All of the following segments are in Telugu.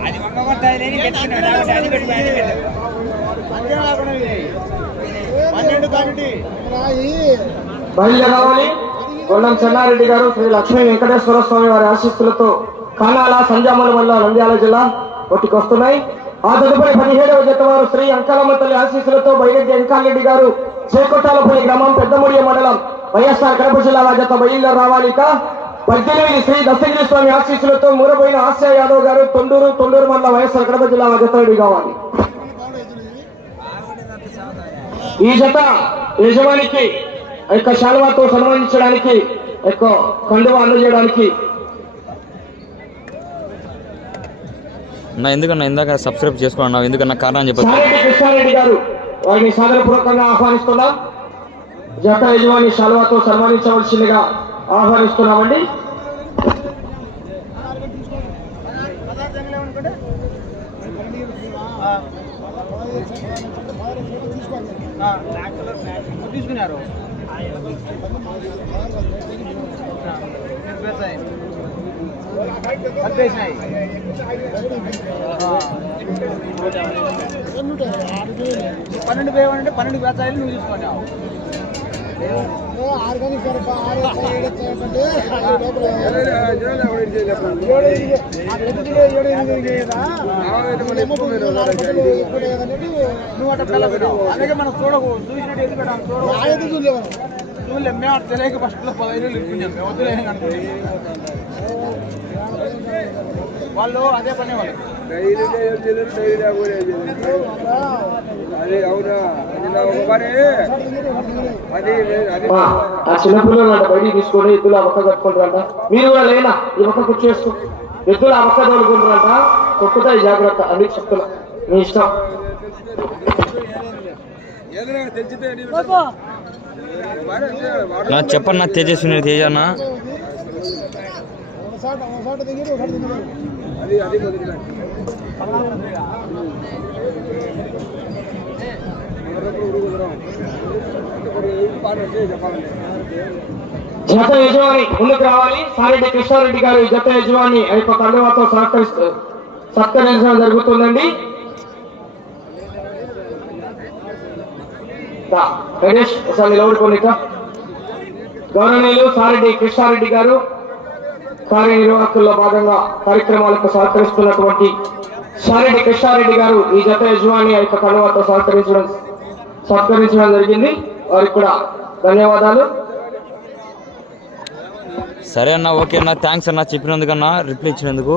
అది మొక్క కొట్టాలి అది పన్నెండు కాబట్టి బయలుదేరావాలి కొండం చెన్నారెడ్డి గారు శ్రీ లక్ష్మీ వెంకటేశ్వర స్వామి వారి ఆశీస్సులతో కానాల సంజామల వల్ల నంద్యాల జిల్లా ఒట్టికొస్తున్నాయి ఆ తదుపరి పదిహేడవ జత వారు శ్రీ అంకాలమ్మ తల్లి ఆశీస్సులతో బైరెడ్డి అంకాలరెడ్డి గారు చేకొట్టాలపల్లి గ్రామం పెద్దముడియ మండలం వైఎస్ఆర్ కడప జిల్లా జత బయలుదేరి రావాలి పద్దెనిమిది శ్రీ దశగిరి స్వామి ఆశీస్సులతో మూరబోయిన ఆసియా యాదవ్ గారు తొండూరు తొండూరు మండలం వైఎస్ఆర్ కడప జిల్లా జత రెడీ కావాలి. ఈ జత యజమానికి యొక్క శాలువాతో సన్మానించడానికి యొక్క కండువ అందజేయడానికి నా ఎందుకన్నా ఇందాక సబ్స్క్రైబ్ చేసుకున్నావు ఎందుకన్నా కారణం చెప్పచ్చు సారెడ్డి కృష్ణారెడ్డి గారు వారిని సాదరపూర్వకంగా ఆహ్వానిస్తున్నాం. జత యజమాని శాలువాతో సన్మానించవలసిందిగా ఆహ్వానిస్తున్నామండి. తీసుకున్నారు. పన్నెండు వేయ అంటే పన్నెండు వేసాయలు నువ్వు తీసుకున్నావు నువ్వు అట్లా పిల్లలు అలాగే మనం చూడకు చూసినట్టు ఎందుకు పెట్టాలి చూడకు. చూడలే మేము అట్లా వాళ్ళు అదే పని వాళ్ళు. ఆ చిన్నపిల్లలు అంట బయటికి తీసుకొని ఎద్దులు ఆ పక్క కట్టుకుంటారంట. మీరు కూడా లేనా? ఈ పక్క కూర్చేస్తూ ఎద్దులు ఆ పక్క తోలుకుంటారంట తొక్కుతాయి జాగ్రత్త. అని చెప్తున్నా. మీ ఇష్టం. నా చెప్పన్నా జత యజమాని ముందుకు రావాలి. సారెడ్డి కృష్ణారెడ్డి గారు జత యజమాని ఆ యొక్క కండువాతో సహకరిస్తూ సత్కరించడం జరుగుతుందండి. గణేష్ ఒకసారి నిలబడుకోనిక గౌరవనీయులు సారెడ్డి కృష్ణారెడ్డి గారు. కార్యనిర్వాహకుల్లో భాగంగా కార్యక్రమాలకు సహకరిస్తున్నటువంటి సారెడ్డి కృష్ణారెడ్డి గారు ఈ జత యజమాని ఆ యొక్క కండువాతో సహకరించడం సత్కరించడం జరిగింది. వారికి కూడా ధన్యవాదాలు. సరే అన్న ఓకే అన్న. థ్యాంక్స్ అన్న చెప్పినందుకన్నా రిప్లై ఇచ్చినందుకు.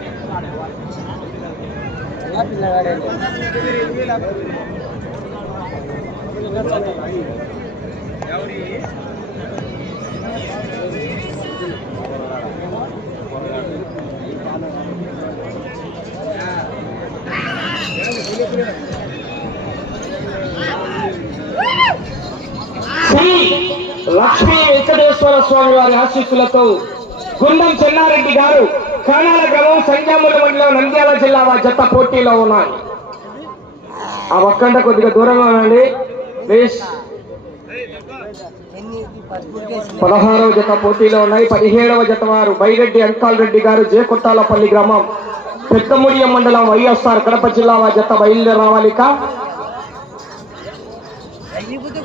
శ్రీ లక్ష్మీ వెంకటేశ్వర స్వామి వారి ఆశీస్సులతో గుండం చెన్నారెడ్డి గారు కానాల గ్రామం సంజాముల మండలం నంద్యాల జిల్లా వారి జత పోటీలో ఉన్నాయి. ఆ ఒక్కంట కొద్దిగా దూరంగా ఉండండి. ప్లీజ్ పదహారవ జత పోటీలో ఉన్నాయి. పదిహేడవ జత వారు బైరెడ్డి అంకాల్ రెడ్డి గారు జే కొట్టాలపల్లి గ్రామం పెద్దముడియం మండలం వైఎస్ఆర్ కడప జిల్లా వారి జత బయలుదేరి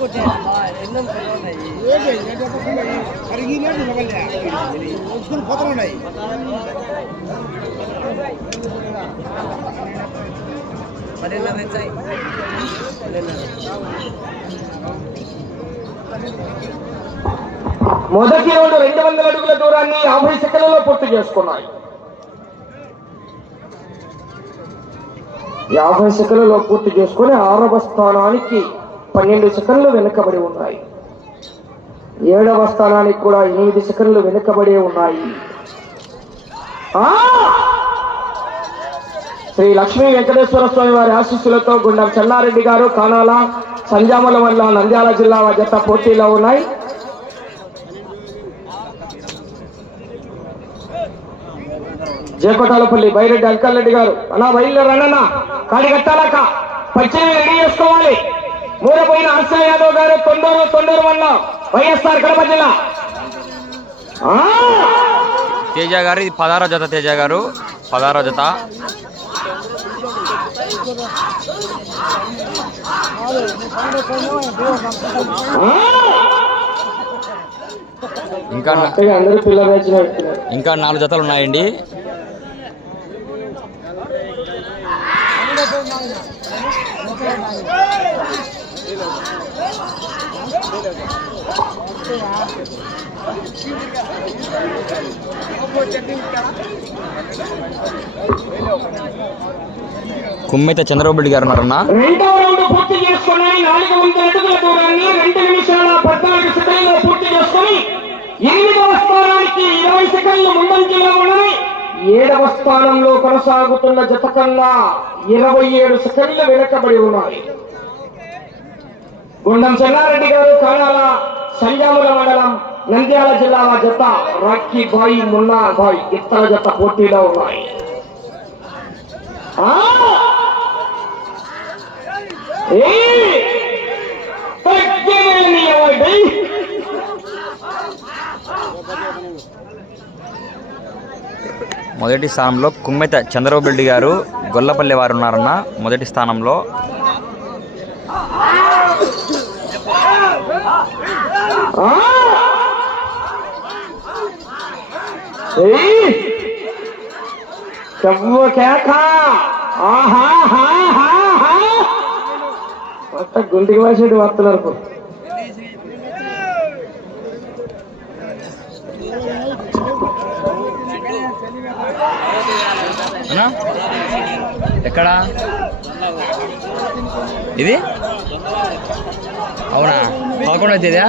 రావాలిక పోతున్నాయి మొదటి రౌండ్ రెండు వందల అడుగుల దూరాన్ని యాభై సెకండ్లలో పూర్తి చేసుకున్నాయి. యాభై సెకండ్లలో పూర్తి చేసుకుని ఆరవ స్థానానికి పన్నెండు సెకండ్లు వెనుకబడి ఉన్నాయి. ఏడవ స్థానానికి కూడా ఎనిమిది సెకండ్లు వెనుకబడి ఉన్నాయి. శ్రీ లక్ష్మీ వెంకటేశ్వర స్వామి వారి ఆశీస్సులతో గుండం చెన్నారెడ్డి గారు కానాల సంజామల వల్ల నంద్యాల జిల్లా జత పోటీలో ఉన్నాయి. జయకొటాలపల్లి బైరెడ్డి అంకల్ రెడ్డి గారు అలా బయలుదేరు అన్న కాడి కట్టాలక పచ్చిని రెడీ చేసుకోవాలి. మూడపోయిన హర్ష యాదవ్ గారు తొండూరు తొండూరు మండలం వైఎస్ఆర్ కడప జిల్లా! తేజ గారు ఇది పదారో జత తేజ గారు. పదారో జత! ఇంకా ఇంకా నాలుగు జతలు ఉన్నాయండి. కుమ్మిత చంద్రబాబు గారు ఉన్నారన్నా. రెండవ రౌండ్ పూర్తి చేసుకున్నాయి నాలుగు వందల అడుగుల దూరాన్ని రెండు నిమిషాల పద్నాలుగు సెకండ్లు పూర్తి చేసుకుని ఎనిమిదవ స్థానానికి ఇరవై సెకండ్లు ముందంజలో ఉన్నాయి ఏడవ స్థానంలో కొనసాగుతున్న జత కన్నా ఇరవై ఏడు సెకండ్లు వెనకబడి ఉన్నాయి. గుండం చెన్నారెడ్డి గారు కాణాల సంజాముల మండలం నంద్యాల జిల్లా జత రాఖీ బాయి మున్నా బాయ్ ఇతర జత పోటీలో ఉన్నాయి. మొదటి స్థానంలో కుమ్మెత చంద్రబాబు రెడ్డి గారు గొల్లపల్లి వారు ఉన్నారన్న మొదటి స్థానంలో ఆ! ఏయ్! చెవ్వ కేక. ఆహాహాహాహా! గుంటికి వాసేటి వస్తున్నారు ఇప్పుడు. ఎక్కడా? ఇది? అవునా? పదకొండు వచ్చేదా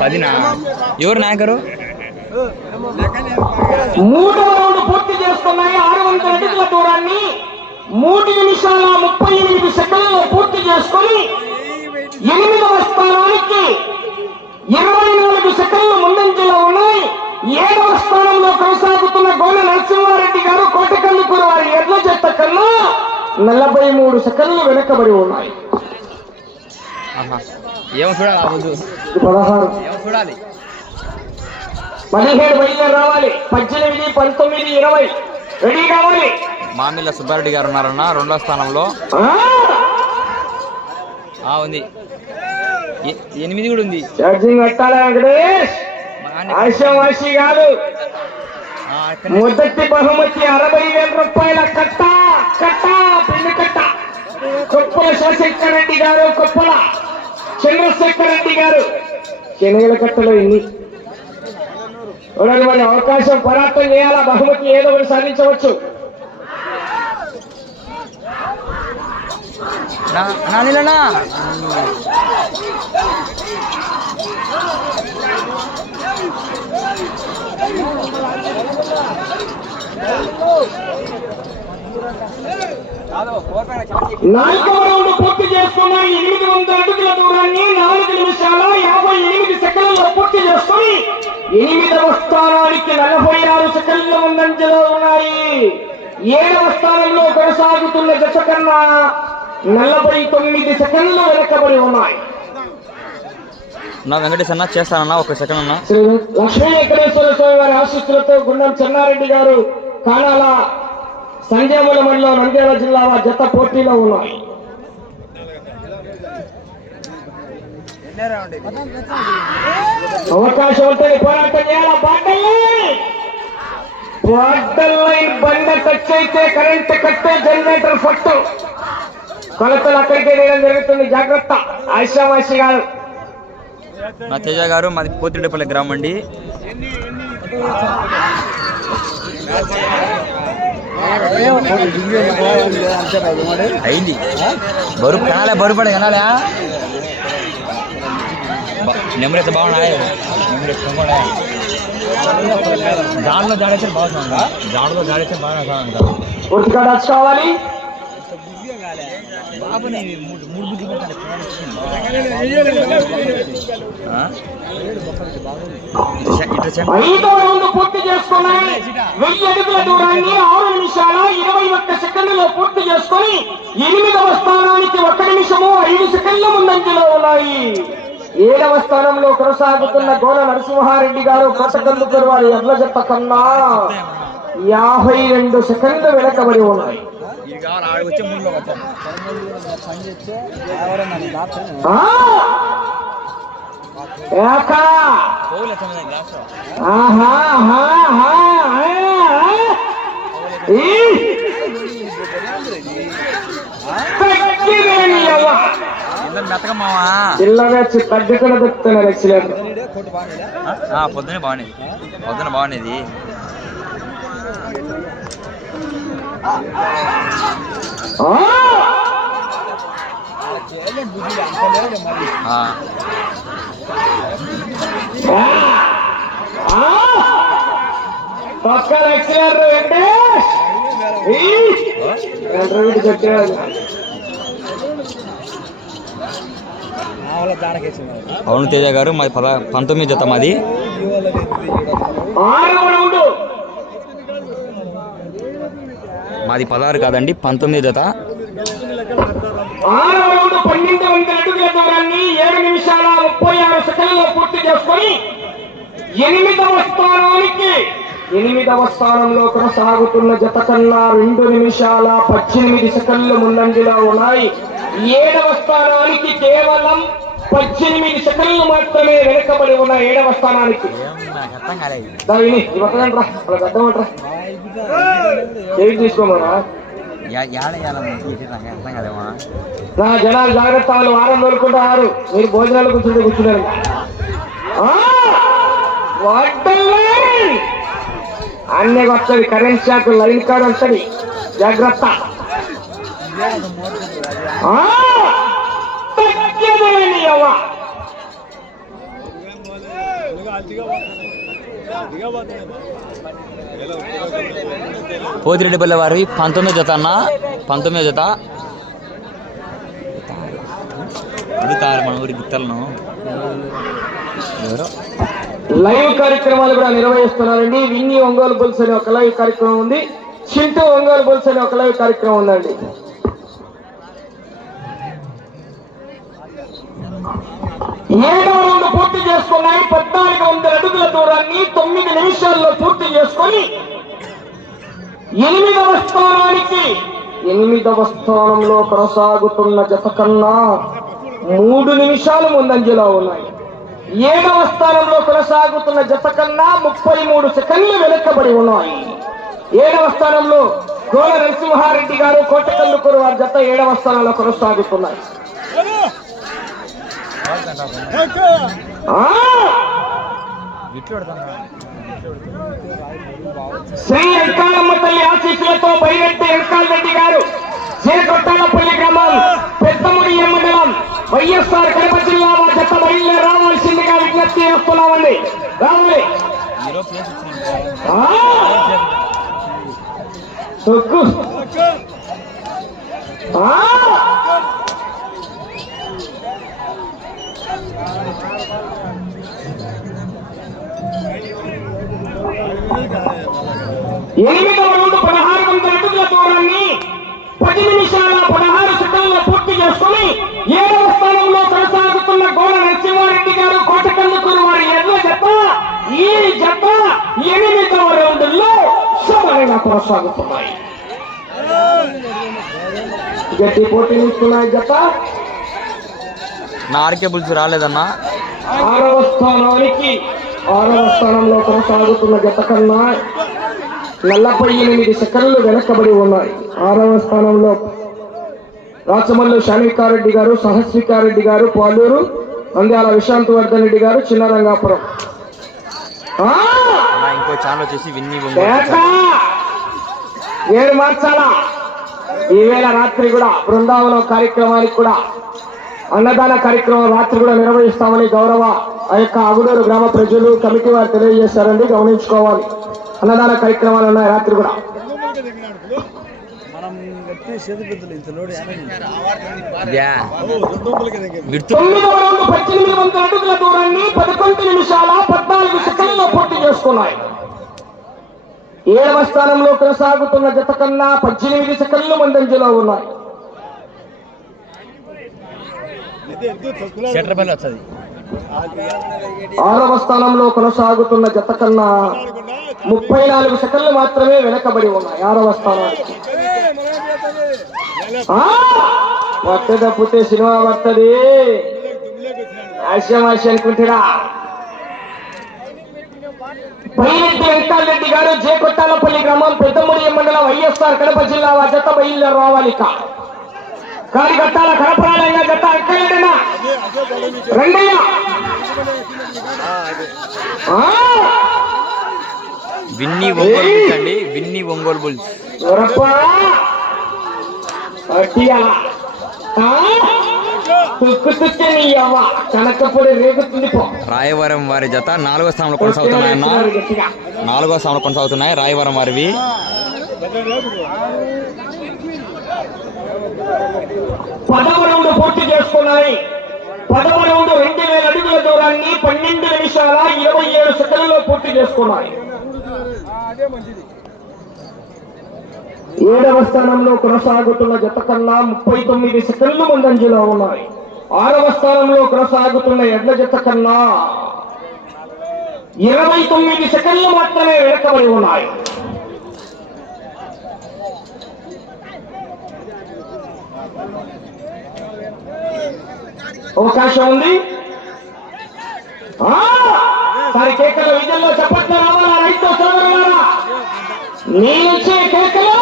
పదినా? ఎవరు నాయకరు? మూడవ రౌండ్ పూర్తి చేసుకున్నాయి ఆరు వందల అడుగుల దూరాన్ని మూడు నిమిషాల ముప్పై ఎనిమిది సెకండ్లు పూర్తి చేసుకొని ఎనిమిదవ స్థానానికి ఇరవై నాలుగు సెకండ్లు ముందంజలో ఉన్నాయి. ఏడవ స్థానంలో కొనసాగుతున్న గోన నరసింహారెడ్డి గారు కోటకల్లుకూరు వారి ఎడ్ల చెత్త కన్నా నలభై మూడు సెకండ్లు వెనకబడి ఉన్నాయి. పదహారు. చూడాలి. పదిహేడు బయలుదేరి రావాలి. పద్దెనిమిది పంతొమ్మిది ఇరవై. రెడీ కావాలి? మామిళ్ళ సుబ్బారెడ్డి గారు ఉన్నారన్న రెండో స్థానంలో. ఉంది. ఎనిమిది కూడా ఉంది. ఛార్జింగ్ పెట్టాలా వెంకటేష్? ఆశావాసి కాదు. మొదటి బహుమతి అరవై వేల రూపాయల కట్ట కట్ట పిండి కట్ట. కొప్పల శివశంకర్ రెడ్డి గారు కొప్పల చంద్రశేఖర్ రెడ్డి గారు. శనగల కట్టలో ఇన్ని చూడండి మరి అవకాశం పోరాటం చేయాలా బహుమతి ఏదో ఒకటి సాధించవచ్చు నా నా నీళ్ళనా? నాలుగవ రౌండ్ పూర్తి చేసుకున్న ఎనిమిది వందల అడుగుల దూరాన్ని నాలుగు నిమిషాల యాభై ఎనిమిది సెకండ్లలో పూర్తి చేసుకుని ఎనిమిదవ స్థానానికి నలభై ఆరు సెకండ్ల ముందంజలో ఉన్నాయి ఏడవ స్థానంలో కొనసాగుతున్న జత కన్నా నలభై తొమ్మిది సెకండ్లు వెనకబడి ఉన్నాయి. నా వెంకటేష్ అన్న చేస్తానన్నా ఒక సెకండ్ అన్న లక్ష్మీ వెంకటేశ్వర స్వామి వారి ఆశీస్సులతో గుండం చెన్నారెడ్డి గారు కానాల సంజయముల మండలం నంద్యాల జిల్లా వారి జత పోటీలో ఉన్నాయి అవకాశం ఉంటే పోరాటం చేయాలా? బాటల్లై! బండ టచ్ అయితే కరెంట్ కట్టే జనరేటర్ ఫట్టు. కొలతలు అక్కడికే వేయడం జరుగుతుంది. జాగ్రత్త. ఆశావాసి గారు. మా తేజ గారు మాది పోతిరెడ్డిపల్లి గ్రామం అండి. అయింది. బరువు కనాలే బరువు పడే కనాలే నెంబర్ బాగున్నాయి నెంబర్ అయితే దాంట్లో జాడైతే బాగుంది దాంట్లో జాడైతే బాగా ఉతికాడ వచ్చి కావాలి రౌండ్ పూర్తి చేసుకున్నాయి వెయ్యి అడుగుల దూరాన్ని ఆరు నిమిషాల ఇరవై ఒక్క సెకండ్లో పూర్తి చేసుకొని ఎనిమిదవ స్థానానికి ఒక్క నిమిషము ఐదు సెకండ్ల ముందంజలో ఉన్నాయి. ఏడవ స్థానంలో కొనసాగుతున్న గోల నరసింహారెడ్డి గారు కొత్తకందుకూరు వారి ఎడ్ల కన్నా యాభై రెండు సెకండ్లు వెనకబడి ఉన్నాయి. ఆ! ఏకా! ఆహా, ఆహా, ఆహా, ఆ, ఆ. ఈ! తగ్గిదేని యవ్వ. మెతకమ్మావా చిల్లగా చి- తగ్గుకుని దొక్కుతున్నారు ఎక్సలెంట్ పొద్దునే బాగునేది పొద్దున బాగునేది ఆ! ఆ, ఆ! పక్కన ఎక్సలెంట్ వెంకటేష్ ఈ! అవును తేజ గారు మాది పద పంతొమ్మిది జత మాది మాది పదహారు కాదండి పంతొమ్మిది జత అడుగుల దూరాన్ని ఏడు నిమిషాల ముప్పై ఆరు సెకండ్లలో పూర్తి చేసుకొని ఎనిమిదవ స్థానానికి ఎనిమిదవ స్థానంలో కొనసాగుతున్న జత కన్నా రెండు నిమిషాల పద్దెనిమిది సెకండ్లు ముందంజలో ఉన్నాయి. ఏడవ స్థానానికి కేవలం పద్దెనిమిది సెకండ్లు మాత్రమే వెనుకబడి ఉన్న ఏడవ స్థానానికి. దాని ఇవ్వకండ్రా అలా పెద్దమంట్రా చేయి తీసుకోమరా? నా జనాలు జాగ్రత్త వాళ్ళు వారం తోలుకుంటారు మీరు భోజనాలు కూర్చుంటే కూర్చున్నారు! అన్నీ వస్తుంది కరెంట్ షాక్ లైన్ కార్డ్ వస్తుంది. జాగ్రత్త. పోతిరెడ్డిపల్లి వారి పంతొమ్మిది జత అన్న. పంతొమ్మిది జత. అడుగుతారు మన ఊరి గిత్తలను. ఎవరో? లైవ్ కార్యక్రమాలు కూడా నిర్వహిస్తున్నారండి. విన్ని ఒంగోలు బుల్స్ అనే ఒక లైవ్ కార్యక్రమం ఉంది. చింటూ ఒంగోలు బుల్స్ అనే ఒక లైవ్ కార్యక్రమం ఉందండి. ఏడవ చేసుకున్నాయి పద్నాలుగు వందల అడుగుల దూరాన్ని తొమ్మిది నిమిషాల్లో పూర్తి చేసుకొని ఎనిమిదవ స్థానానికి ఎనిమిదవ స్థానంలో కొనసాగుతున్న జత కన్నా మూడు నిమిషాలు ముందంజలో ఉన్నాయి. ఏడవ స్థానంలో కొనసాగుతున్న జత కన్నా ముప్పై మూడు సెకండ్లు వెనుకబడి ఉన్నాయి. ఏడవ స్థానంలో గోల నరసింహారెడ్డి గారు కోటకల్లుకూరు వారి జత ఏడవ స్థానంలో కొనసాగుతున్నాయి! శ్రీ వెంకాలమ్మ తల్లి ఆశీస్సులతో బైరెడ్డి వెంకాల రెడ్డి గారు? శ్రీకొట్టాలపల్లి గ్రామం పెద్దముడి మండలం వైఎస్ఆర్ కడప జిల్లా మా జత బయలు రావాల్సిందిగా విజ్ఞప్తి చేస్తున్నామండి రావాలి. తొక్కు. ఆ! ఎనిమిదవ పదహారు వందల అడుగుల దూరాన్ని పది నిమిషాల పదహారు సెకండ్ల పూర్తి చేసుకుని ఏడవ స్థానంలో కొనసాగుతున్న గోడ నరసింహారెడ్డి గారు కోటకల్లుకూరు వారి ఎడ్ల జత ఈ జత ఎనిమిదవ రౌండ్లో సమానంగా కొనసాగుతున్నాయి గట్టి పోటీ ఇస్తున్నాయి జత నా ఆర్కే బుల్స్ రాలేదన్నా. ఆరవ స్థానానికి ఆరవ స్థానంలో కొనసాగుతున్న జత కన్నా నలభై ఎనిమిది సెకండ్లు వెనకబడి ఉన్నాయి. ఆరవ స్థానంలో రాచమల్లు షణ్వికారెడ్డి గారు సహస్వికారెడ్డి గారు పాలూరు నంద్యాల విశాంతవర్ధన్ రెడ్డి గారు చిన్న రంగాపురం ఆ! అన్న ఇంకో ఛానల్ వచ్చేసి విన్ని! ఏడు మార్చాలా? ఈవేళ రాత్రి కూడా బృందావనం కార్యక్రమానికి కూడా అన్నదాన కార్యక్రమం రాత్రి కూడా నిర్వహిస్తామని గౌరవ ఆ యొక్క అగుడూరు గ్రామ ప్రజలు కమిటీ వారు తెలియజేశారండి. గమనించుకోవాలి. అన్నదాన కార్యక్రమాలు ఉన్నాయి రాత్రి కూడా. రౌండ్ పద్దెనిమిది వందల అడుగుల దూరాన్ని పదకొండు నిమిషాల పద్నాలుగు సెకండ్లో పూర్తి చేసుకున్నాయి. ఏడవ స్థానంలో కొనసాగుతున్న జత కన్నా పద్దెనిమిది సెకండ్లు ముందంజలో ఉన్నాయి. షట్టర్ పల్లి వస్తుంది. ఆరవ స్థానంలో కొనసాగుతున్న జత కన్నా ముప్పై నాలుగు సెకండ్లు మాత్రమే వెనకబడి ఉన్నాయి. ఆరవ స్థానానికి ఆ! తప్పితే సినిమా పడుతుంది. ఆశయం ఆశ అనుకుంటారా పైరెడ్డి వెంకటరెడ్డి గారు జే కొట్టాలపల్లి గ్రామం పెద్దమూడి మండలం వైఎస్ఆర్ కడప జిల్లా జత బయలుదేరి రావాలి ఇక కాడి కట్టాల కడపరాలయ్య జత ఎక్కలేడనా రెండయ్య! విన్ని ఒంగోలు బుల్స్ అండి విన్ని ఒంగోలు బుల్స్. రాయవరం వారి జత నాలుగో స్థానంలో కొనసాగుతున్నాయి. నాలుగో స్థానంలో కొనసాగుతున్నాయి. రాయవరం వారివి. పదవ రౌండ్ పూర్తి చేసుకున్నాయి. పదవ రౌండ్ రెండు వేల అడుగుల దూరాన్ని పన్నెండు నిమిషాల ఇరవై ఏడు సెకండ్లో పూర్తి చేసుకున్నాయి. ఏడవ స్థానంలో కొనసాగుతున్న జత కన్నా ముప్పై తొమ్మిది సెకండ్లు ముందంజలో ఉన్నాయి. ఆరవ స్థానంలో కొనసాగుతున్న ఎడ్ల జత కన్నా ఇరవై తొమ్మిది సెకండ్లు మాత్రమే వెనకబడి ఉన్నాయి. అవకాశం ఉంది? మరి కేకల విజయంలో చెప్పట్లు రావాలా? రైతు సోదరులారా? నీ వచ్చే కేకలు?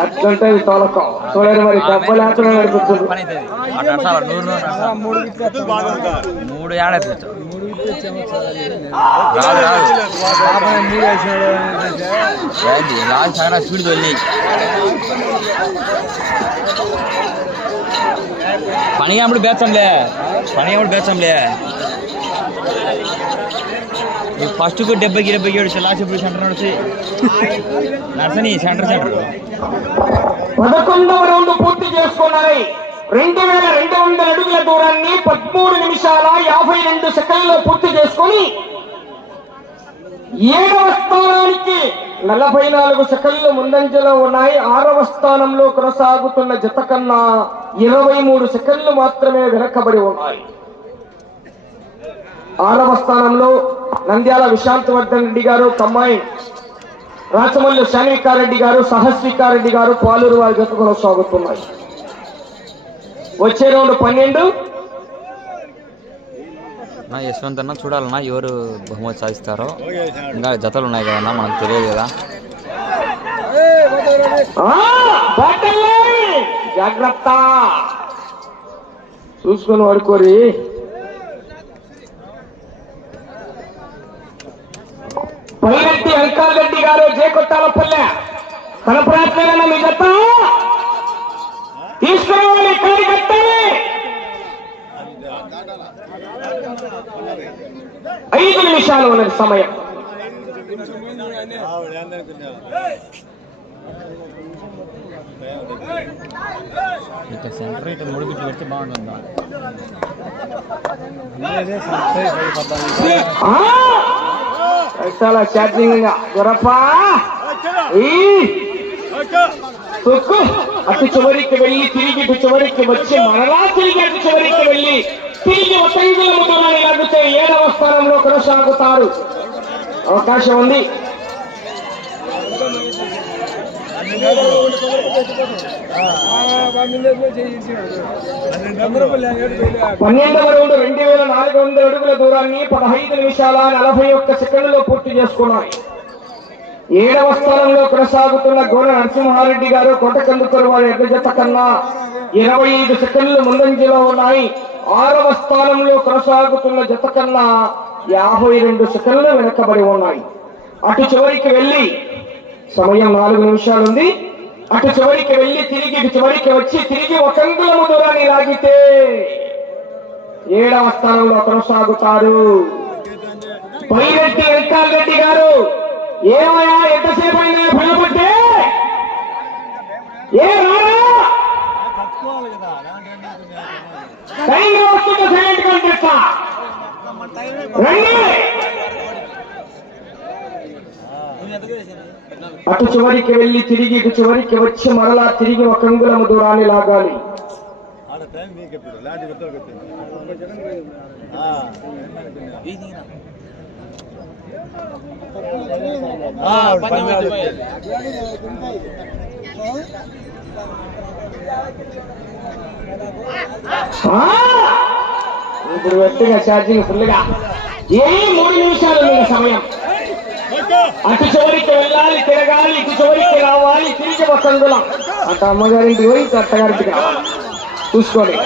అట్లుంటది తోలకం. చూడండి మరి డబ్బులు లేకుండా నడుపుతుంది? మూడు ఏడాది రాదు రాదు మూడు స్పీడ్ తొలి పని అప్పుడు బేచ్చంలే పని అప్పుడు బేచ్చంలే ఫస్ట్ డెబ్బైకి డెబ్బై ఏడు లాస్ట్ ఇప్పుడు సెంటర్ నడిచి నర్సని సెంటర్ సెంటర్ పదకొండవ రౌండ్ పూర్తి చేసుకున్నాయి రెండు వేల రెండు వందల అడుగుల దూరాన్ని పదమూడు నిమిషాల యాభై రెండు సెకండ్లో పూర్తి చేసుకొని ఏడవ స్థానానికి నలభై నాలుగు సెకండ్లు ముందంజలో ఉన్నాయి. ఆరవ స్థానంలో కొనసాగుతున్న జత కన్నా ఇరవై మూడు సెకండ్లు మాత్రమే వెనకబడి ఉన్నాయి. ఆరవ స్థానంలో నంద్యాల విశాంతవర్ధన్ రెడ్డి గారు కమ్మాయి రాచమల్లు శనికారెడ్డి గారు సహస్వికారెడ్డి గారు పాలూరు వారి జత కొనసాగుతున్నాయి. వచ్చే రౌండ్ పన్నెండు. నా యశ్వంత్ అన్న చూడాలన్నా ఎవరు బహుమతి సాధిస్తారో. ఇంకా జతలు ఉన్నాయి కదన్నా మనకు తెలియదు కదా! జాగ్రత్త. చూసుకొని వాడుకోరి. పైరెడ్డి వెంకారెడ్డి గారు జే కొట్టాలపల్లె కనపరాట్లేదన్న మీ జత తీసుకురావాలి కాడి కట్టాలి ఐదు నిమిషాలు ఉన్నది సమయం ఇట్లా సెంటర్ ఇట్లా మూడు బిట్లు పెడితే బాగుంటుందా చాలా ఛార్జింగ్ దొరపా ఈ తొక్కు అటు చివరికి వెళ్ళి తిరిగి ఇటు చివరికి వచ్చి మరలా తిరిగి అటు చివరికి వెళ్ళి తిరిగి ఒత్తంగుల ఏడవ స్థానంలో కొనసాగుతారు. అవకాశం ఉంది. పన్నెండవ రౌండ్ రెండు వేల నాలుగు వందల అడుగుల దూరాన్ని పదహైదు నిమిషాల నలభై ఒక్క సెకండ్లో పూర్తి చేసుకున్నాయి. ఏడవ స్థానంలో కొనసాగుతున్న గోడ నరసింహారెడ్డి గారు కొట్టకందుకరు వారి ఎద్ద కన్నా ఇరవై ఐదు సెకండ్లు ముందంజలో ఉన్నాయి. ఆరవ స్థానంలో కొనసాగుతున్న జత కన్నా యాభై రెండు సెకండ్లు వెనకబడి ఉన్నాయి. అటు చివరికి వెళ్ళి సమయం నాలుగు నిమిషాలుంది. అటు చివరికి వెళ్ళి తిరిగి చివరికి వచ్చి తిరిగి ఒక అంగుళము దూరాన్ని లాగితే ఏడవ స్థానంలో కొనసాగుతారు. పైరెడ్డి వెంకటరెడ్డి గారు ఏమయ్యా ఎంతసేపు అయినా భయపడ్డే ఏ రారా టైం వస్తుంది సైలెంట్ కంటే రండి. అటు చివరికి వెళ్ళి తిరిగి ఇటు చివరికి వచ్చి మరలా తిరిగి ఒక అంగుళము దూరాన్ని లాగాలి. ఆడ ఇప్పుడు పెట్టిన ఛార్జింగ్ ఫుల్గా. ఏ మూడు నిమిషాలు ఉంది సమయం. అటు చివరికి వెళ్ళాలి తిరగాలి ఇటు చివరికి రావాలి తిరిగి ఒక అంగుళం అటు అమ్మగారింటికి పోయి ఇటు అత్తగారింటికి రావాలి. చూసుకోండి.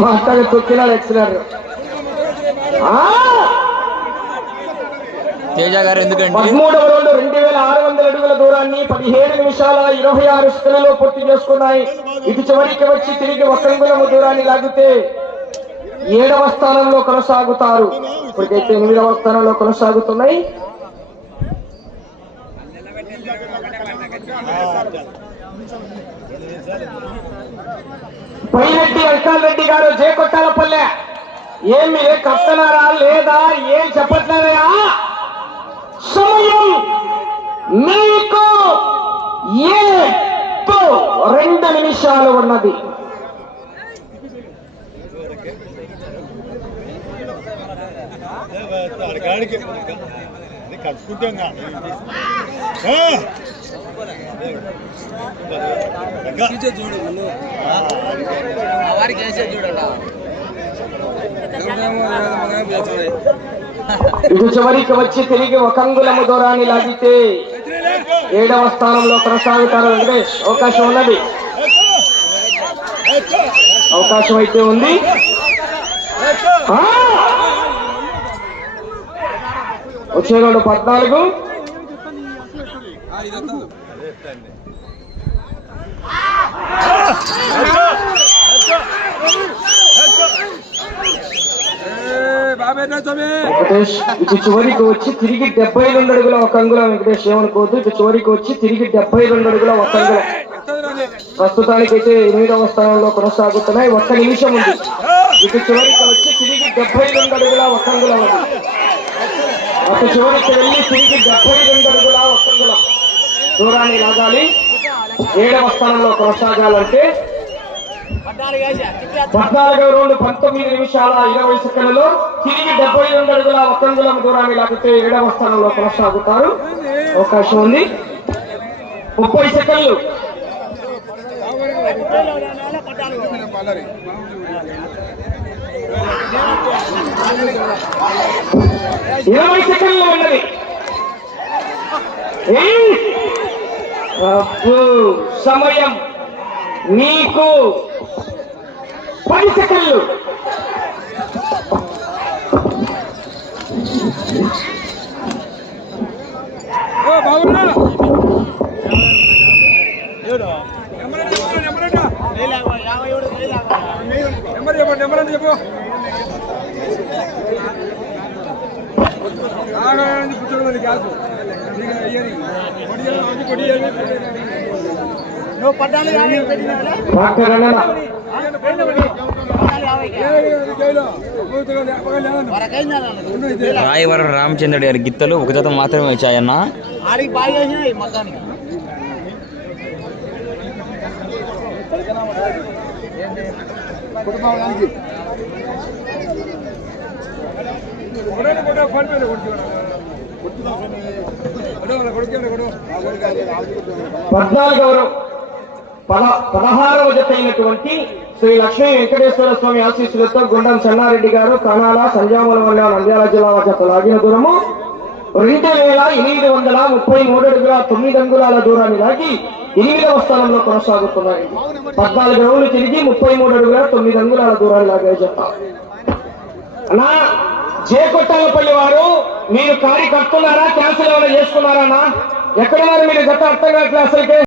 మా అత్తగా తొక్కినారు ఎక్కినారు. తేజ గారు ఎందుకంటే పదమూడవ రోజు రెండు వేల ఆరు వందల అడుగుల దూరాన్ని పదిహేడు నిమిషాల ఇరవై ఆరు సెకండ్లలో పూర్తి చేసుకున్నాయి. ఇటు చివరికి వచ్చి తిరిగి ఒక అంగుళము దూరాన్ని లాగితే ఏడవ స్థానంలో కొనసాగుతారు. ఇప్పటికైతే ఎనిమిదవ స్థానంలో కొనసాగుతున్నాయి. పైరెడ్డి వెంకటరెడ్డి గారు జే కొట్టాలపల్లె ఏమి కప్తున్నారా లేదా ఏం చెప్పట్లేదయా సమయం మీకు ఏతో రెండు నిమిషాలు ఉన్నది. కానీ. వేసే చూడండి ఇటు చివరికి వచ్చి తిరిగి ఒక అంగుళము దూరాన్ని లాగితే ఏడవ స్థానంలో కొనసాగుతారు వెంకటేష్. అవకాశం ఉన్నది. అవకాశం అయితే ఉంది. వచ్చే రెండు పద్నాలుగు. వెంకటేష్ ఇటు చివరికి వచ్చి తిరిగి డెబ్బై రెండు అడుగుల ఒక అంగుళం వెంకటేష్ ఏమనుకోవద్దు ఇటు చివరికి వచ్చి తిరిగి డెబ్బై రెండు అడుగుల ఒక అంగుళం. ప్రస్తుతానికైతే ఎనిమిదవ స్థానంలో కొనసాగుతున్నాయి. ఒక్క నిమిషం ఉంది. ఇటు చివరికి వచ్చి తిరిగి డెబ్బై రెండు అడుగుల ఒక అంగుళం ఉంది. అటు చివరికి వెళ్ళి తిరిగి డెబ్బై రెండు అడుగుల ఒక అంగుళం. దూరాన్ని లాగాలి. ఏడవ స్థానంలో కొనసాగాలంటే పద్నాలుగవ రౌండ్ పంతొమ్మిది నిమిషాల ఇరవై సెకండ్లో తిరిగి డెబ్బై రెండు అడుగుల ఒక దూరాన్ని లాగితే ఏడవ స్థానంలో కొనసాగుతారు. అవకాశం ఉంది. ముప్పై సెకండ్లు. ఇరవై సెకండ్లు ఉన్నది. సమయం. మీకు పది సెకండ్లు నెంబర్ చెప్పండి నెంబర్ అని చెప్పు కూర్చోండి గ్యాస్ నువ్వు పడ్డాను డాక్టర్ అన్న రాయవరం రామచంద్రుడి గారి గిత్తలు ఒక జత మాత్రమే వచ్చాయన్న. కుటుంబానికి పద్నాలుగవ పద పదహారవ జత అయినటువంటి శ్రీ లక్ష్మీ వెంకటేశ్వర స్వామి ఆశీస్సులతో గుండం చెన్నారెడ్డి గారు కణాల సంజామల వల్ల నంద్యాల జిల్లా జత లాగిన దూరము. రెండు వేల ఎనిమిది వందల ముప్పై మూడు అడుగుల తొమ్మిది అంగుళాల దూరాన్ని లాగి ఎనిమిదవ స్థానంలో కొనసాగుతున్నాయి పద్నాలుగు రౌండ్లు తిరిగి ముప్పై మూడు అడుగుల తొమ్మిది అంగుళాల దూరాన్ని లాగే జత. అన్నా జే కొట్టాలపల్లి వారు మీరు కార్యకర్తున్నారా కట్టున్నారా క్యాన్సిల్ ఏమైనా చేసుకున్నారా ఎక్కడ వారు మీరు గత అర్థం కావట్లే అసలుకే